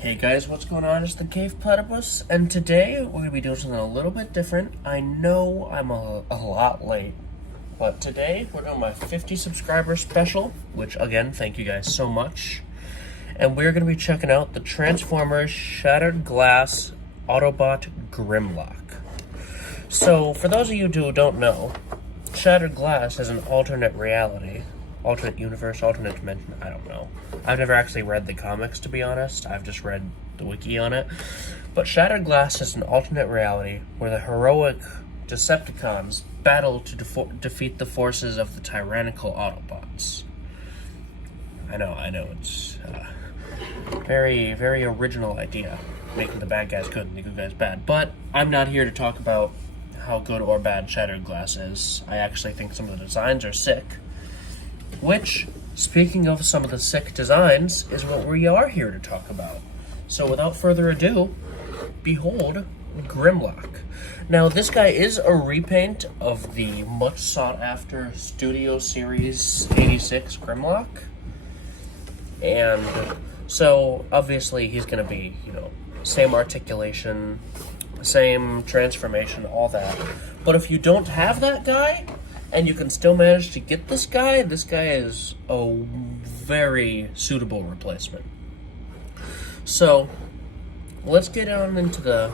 Hey guys, what's going on? It's the CavePlatypus, and today we're going to be doing something a little bit different. I know I'm a lot late, but today we're doing my 50 subscriber special, which again, thank you guys so much. And we're going to be checking out the Transformers Shattered Glass Autobot Grimlock. So, for those of you who don't know, Shattered Glass is an alternate reality. Alternate universe, alternate dimension, I don't know. I've never actually read the comics, to be honest. I've just read the wiki on it. But Shattered Glass is an alternate reality where the heroic Decepticons battle to defeat the forces of the tyrannical Autobots. I know, it's a very, very original idea, making the bad guys good and the good guys bad. But I'm not here to talk about how good or bad Shattered Glass is. I actually think some of the designs are sick. Which, speaking of some of the sick designs, is what we are here to talk about. So without further ado, behold Grimlock. Now this guy is a repaint of the much sought after Studio Series 86 Grimlock. And so obviously he's going to be, same articulation, same transformation, all that. But if you don't have that guy, and you can still manage to get this guy is a very suitable replacement. So, let's get on into the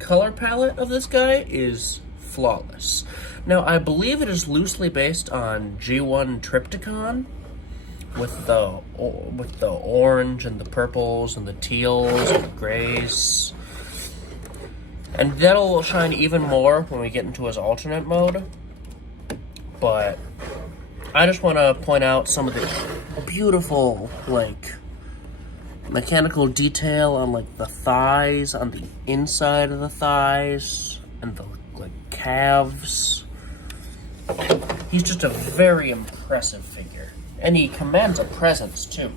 color palette of this guy is flawless. Now, I believe it is loosely based on G1 Triptychon, with the orange and the purples and the teals and the grays. And that'll shine even more when we get into his alternate mode. But I just want to point out some of the beautiful, mechanical detail on, the thighs, on the inside of the thighs, and the, calves. He's just a very impressive figure. And he commands a presence, too.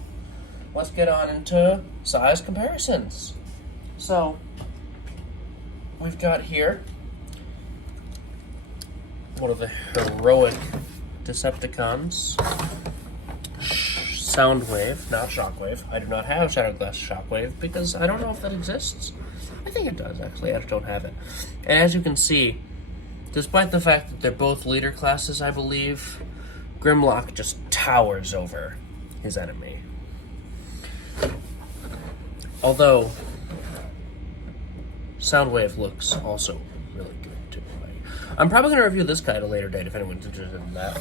Let's get on into size comparisons. So, we've got here one of the heroic Decepticons, Soundwave, not Shockwave. I do not have Shattered Glass Shockwave because I don't know if that exists. I think it does, actually. I just don't have it. And as you can see, despite the fact that they're both leader classes, I believe, Grimlock just towers over his enemy. Although, Soundwave looks also really good, too. I'm probably going to review this guy at a later date if anyone's interested in that.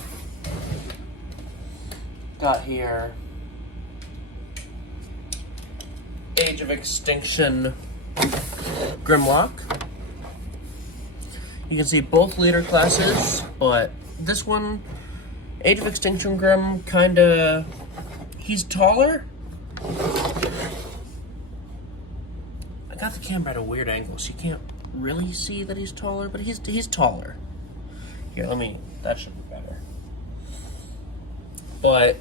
Got here Age of Extinction Grimlock. You can see both leader classes, but this one, Age of Extinction Grim, he's taller. I got the camera at a weird angle, so you can't really see that he's taller, but he's taller. Here, that should be better. But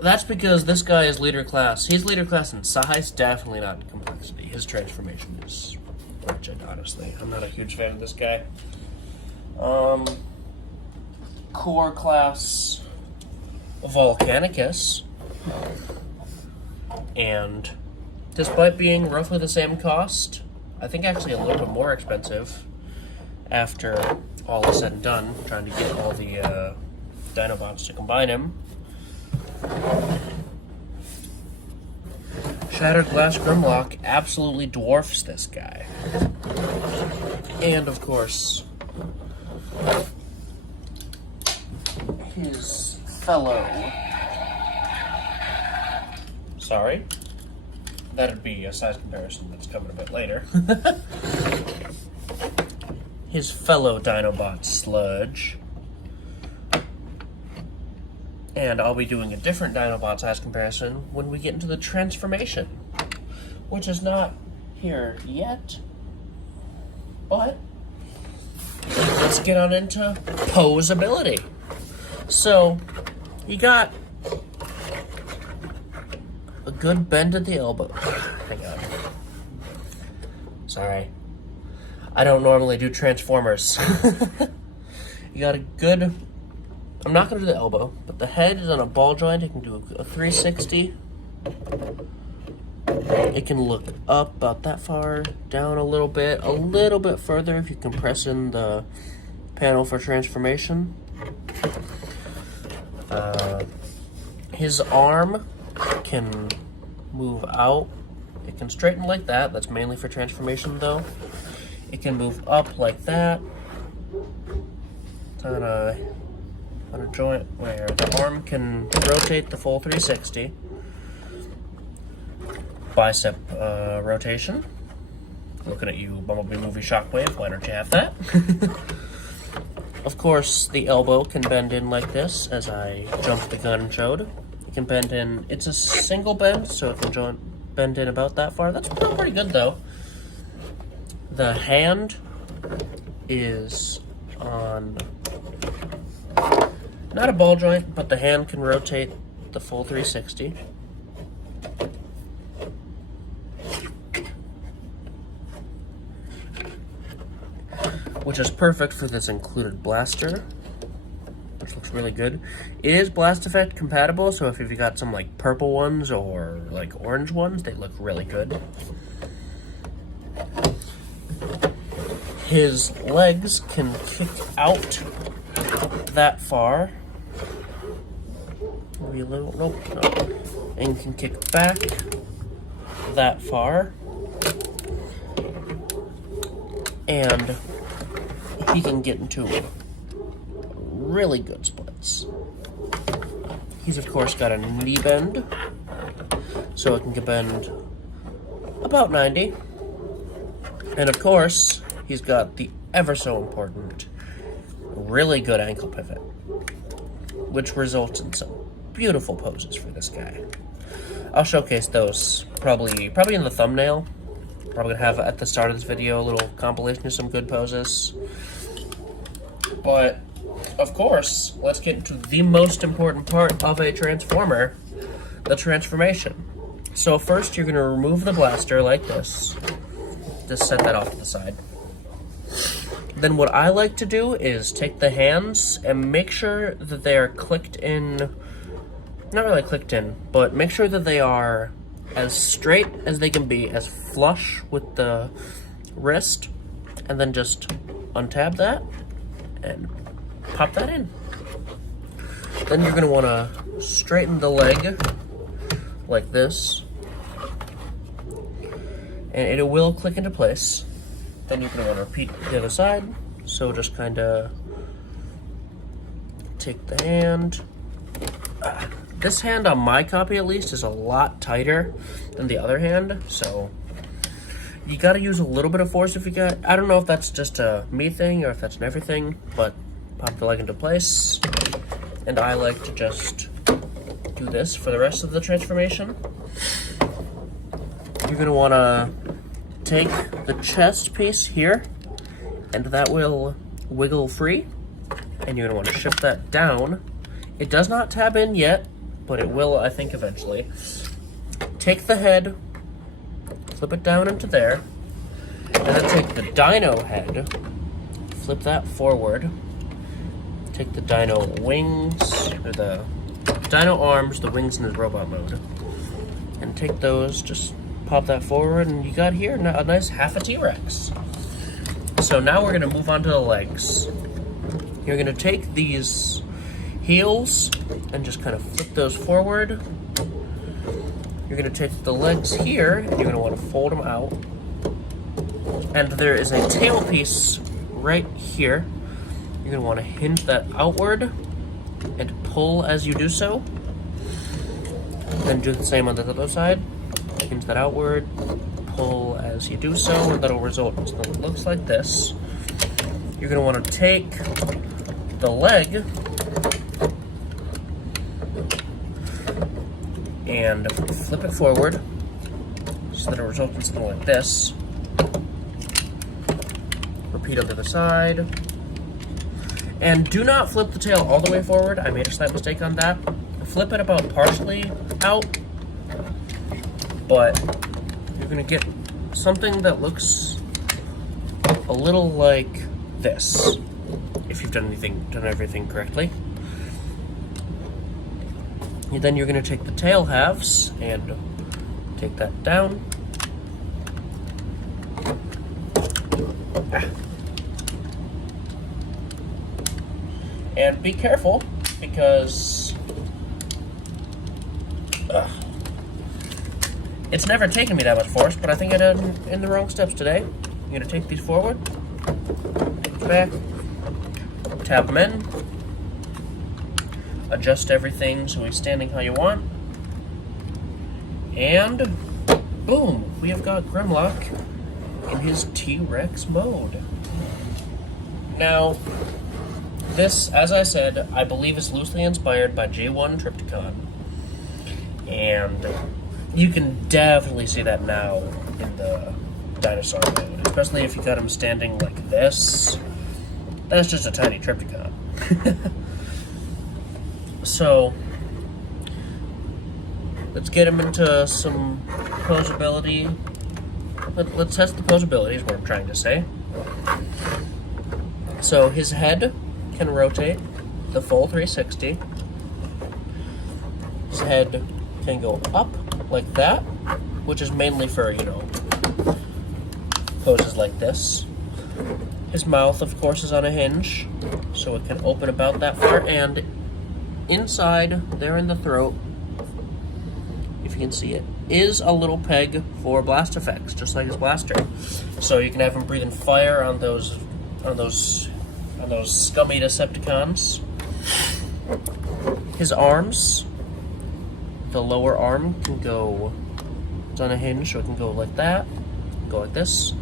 that's because this guy is leader class. He's leader class in size, definitely not in complexity. His transformation is wretched, honestly. I'm not a huge fan of this guy. Core class Volcanicus. And despite being roughly the same cost, I think actually a little bit more expensive after all is said and done, trying to get all the Dinobots to combine him. Shattered Glass Grimlock absolutely dwarfs this guy. And of course, his fellow... Sorry. That'd be a size comparison that's coming a bit later. His fellow Dinobot Sludge. And I'll be doing a different Dinobot size comparison when we get into the transformation, which is not here yet. But let's get on into posability. So, you got a good bend at the elbow. Hang on. Sorry. I don't normally do Transformers. You got a good... I'm not going to do the elbow, but the head is on a ball joint. You can do a 360. It can look up about that far, down a little bit further if you can press in the panel for transformation. His arm can move out. It can straighten like that. That's mainly for transformation though. It can move up like that. It's on a joint where the arm can rotate the full 360. Bicep rotation. Looking at you, Bumblebee Movie Shockwave. Why don't you have that? Of course, the elbow can bend in like this, as I jumped the gun and showed. It can bend in. It's a single bend, so it can bend in about that far. That's pretty good, though. The hand is on not a ball joint, but the hand can rotate the full 360. Which is perfect for this included blaster, which looks really good. It is blast effect compatible, so if you've got some like purple ones or like orange ones, they look really good. His legs can kick out that far. Maybe a little, nope. And can kick back that far. And he can get into really good splits. He's of course got a knee bend, so it can bend about 90. And of course, he's got the ever so important, really good ankle pivot, which results in some beautiful poses for this guy. I'll showcase those probably in the thumbnail. Probably gonna have at the start of this video a little compilation of some good poses. But of course, let's get into the most important part of a transformer, the transformation. So first you're gonna remove the blaster like this. Just set that off to the side. Then what I like to do is take the hands and make sure that they are clicked in, not really clicked in, but make sure that they are as straight as they can be, as flush with the wrist, and then just untab that and pop that in. Then you're gonna wanna straighten the leg like this, and it will click into place. Then you're gonna wanna repeat the other side. So just kinda take the hand. This hand on my copy at least is a lot tighter than the other hand, so you gotta use a little bit of force if you got, I don't know if that's just a me thing or if that's an everything, but pop the leg into place. And I like to just do this for the rest of the transformation. You're gonna wanna take the chest piece here, and that will wiggle free, and you're gonna wanna shift that down. It does not tab in yet, but it will, I think, eventually. Take the head, flip it down into there, and then take the dino head, flip that forward, take the dino wings, or the dino arms, the wings in his robot mode, and take those, just pop that forward, and you got here a nice half a T-Rex. So now we're gonna move on to the legs. You're gonna take these heels and just kind of flip those forward. You're gonna take the legs here and you're gonna want to fold them out. And there is a tail piece right here. You're gonna want to hinge that outward and pull as you do so. Then do the same on the other side. Hinge that outward, pull as you do so, and that'll result in something that looks like this. You're gonna want to take the leg and flip it forward so that it results in something like this. Repeat on the other side. And do not flip the tail all the way forward. I made a slight mistake on that. Flip it about partially out, but you're gonna get something that looks a little like this, if you've done everything correctly. And then you're gonna take the tail halves and Take that down. And be careful, because it's never taken me that much force, but I think I did in the wrong steps today. I'm gonna take these forward, back, tap them in, adjust everything so he's standing how you want, and boom, we have got Grimlock in his T-Rex mode. Now, this, as I said, I believe is loosely inspired by G1 Trypticon, and you can definitely see that now in the dinosaur mode, especially if you got him standing like this. That's just a tiny Trypticon. So, let's get him into some posability. Let's test the posability, is what I'm trying to say. So, his head can rotate the full 360. His head can go up like that, which is mainly for, you know, poses like this. His mouth, of course, is on a hinge, so it can open about that far, and inside, there in the throat, if you can see it, is a little peg for blast effects, just like his blaster. So you can have him breathing fire on those scummy Decepticons. His arms, the lower arm can go, it's on a hinge, so it can go like that, go like this.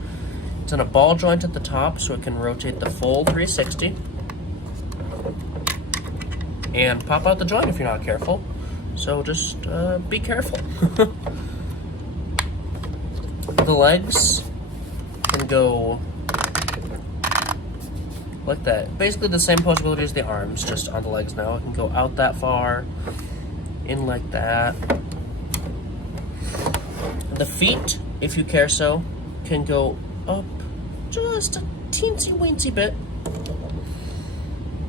It's on a ball joint at the top, so it can rotate the full 360. And pop out the joint if you're not careful. So just be careful. The legs can go like that. Basically the same possibility as the arms, just on the legs now. It can go out that far, in like that. The feet, if you care so, can go up just a teensy weensy bit.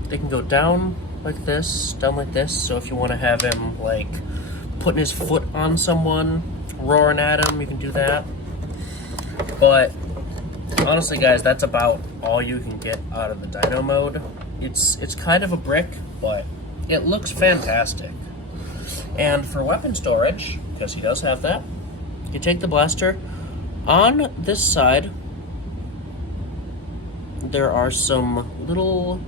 They can go down like this, so if you want to have him like putting his foot on someone, roaring at him, you can do that. But honestly, guys, that's about all you can get out of the Dino mode. It's kind of a brick, but it looks fantastic. And for weapon storage, because he does have that, you take the blaster. On this side, there are some little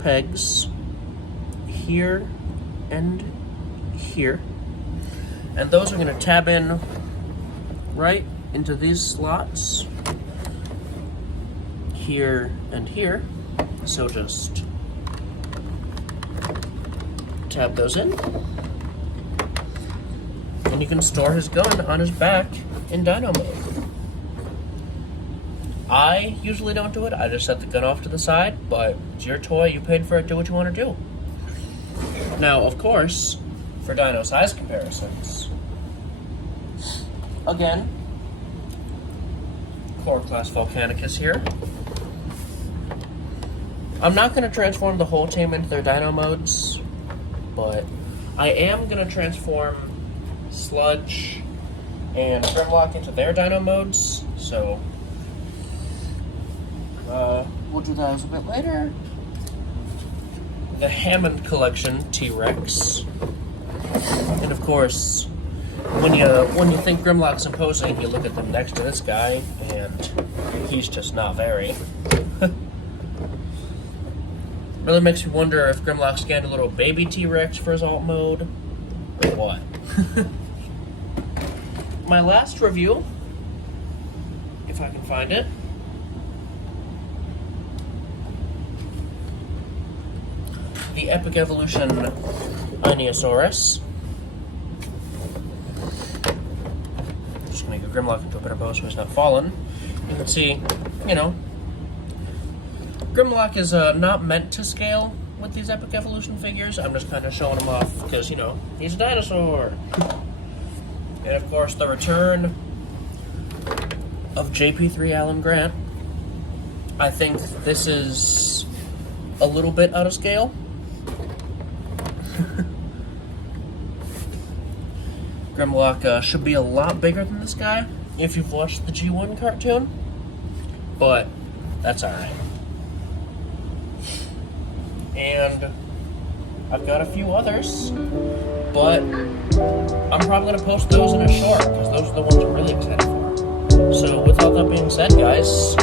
pegs here and here, and those are going to tab in right into these slots here and here. So just tab those in, and you can store his gun on his back in Dino mode. I usually don't do it. I just set the gun off to the side, but it's your toy. You paid for it. Do what you want to do. Now, of course, for dino size comparisons, again, Core Class Volcanicus here. I'm not going to transform the whole team into their dino modes, but I am going to transform Sludge and Grimlock into their dino modes, so we'll do that a bit later. The Hammond Collection T-Rex, and of course, when you think Grimlock's imposing, you look at them next to this guy, and he's just not very. Really makes me wonder if Grimlock scanned a little baby T-Rex for his alt mode, or what. My last review, if I can find it, the Epic Evolution Ionosaurus. Just gonna make a Grimlock into a better pose so he's not falling. You can see, you know, Grimlock is not meant to scale with these Epic Evolution figures. I'm just kind of showing him off because, you know, he's a dinosaur. And of course, the return of JP3 Alan Grant. I think this is a little bit out of scale. Grimlock should be a lot bigger than this guy if you've watched the G1 cartoon, but that's alright. And I've got a few others, but I'm probably going to post those in a short, because those are the ones I'm really excited for. So with all that being said, guys,